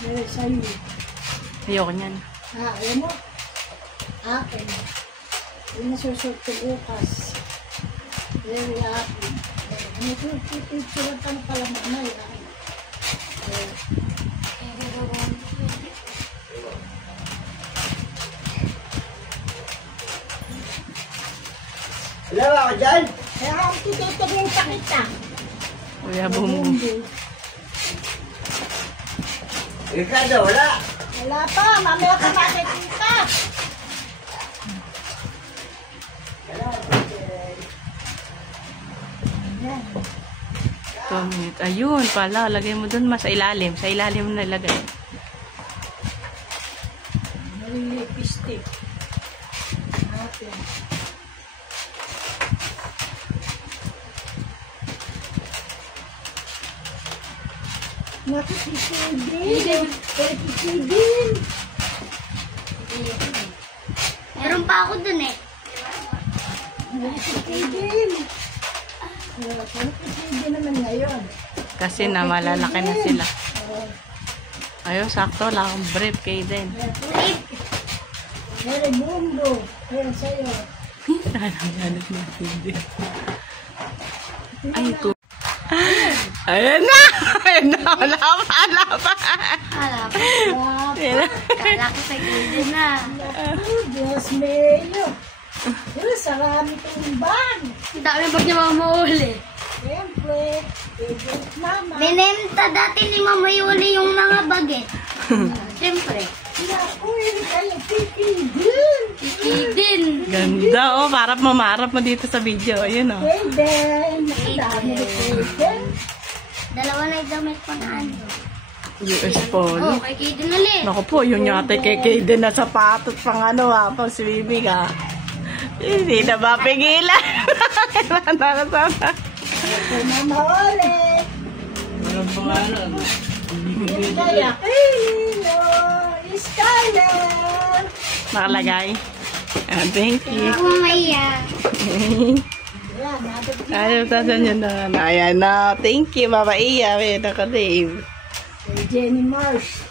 Meron sa'yo. Ayoko niyan. Ayan mo. Akin. Yung nasusot ko bukas. Very happy. Nagpipicture ka na pala mamaya. Wala ba ako dyan? Kaya ako tititigil sa kita. Kuya Bumbong. Ricardo, wala. Wala pa. Mamaya ka makikita. Ayan. 2 minutes. Ayun pala. Lagay mo dun mas sa ilalim. Sa ilalim mo nalagay. Lipstick. Atin. Nakikisigil. Nakikisigil. Meron pa ako dun eh. Nakikisigil. Nakikisigil naman ngayon. Kasi na malalaki na sila. Ayun, sakto. Wala akong brief kay din. Very mundo. Ayan sa'yo. Ay, ito. Ayan na! Ayan na! Wala pa! Wala pa! Hala pa. Ayan na. Kala ko sa gilid na. Diyos mayo. Pero sarami itong bag. Ang dami bag niya mamahuli. Siyempre, favorite mama. Binenta dati ni Mama Yuli yung mga bag eh. Siyempre. Naku, hindi kayo titigil. Idin. Ganda, oh. Parang mamarap mo dito sa video. Ayun, oh. Kaden. Nakadami ni Kaden. Dalawa na yung damit ko na ano. US Polo. Oh, kay Kaden ulit. Naku po, yun yata kay Kaden na sapatos pang ano, ha. Pang swimming, ha. Hindi na ba pigilan? Kay mama ulit. Walang pangalan. Hindi kaya Kilo. Skyler. Nakalagay. Ah, thank you. Ako maya. Yan, nabot Ano, tasan yun na. Ayan na. Thank you, Mama Iya. May naka-Dave. kay Jenny Marsh.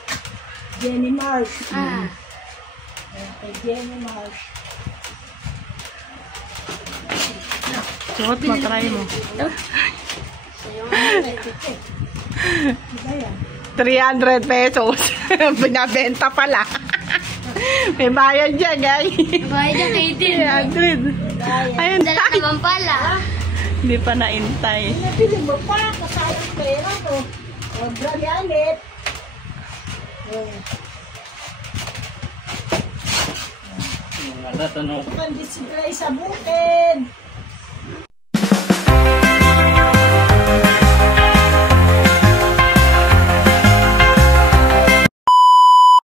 Jenny Marsh. Ah. Kay Jenny Marsh. Suot mo, try mo. Diba yan? 300 pesos. Binabenta pala. May bayad dyan, guys. Bahay niya Kaden. 300. Ayun, Dala naman pala. hindi pa naintay. Pinabili mo pa, kasayang pera to. Obra galit. Natatanong. Ito ang display sa bukid.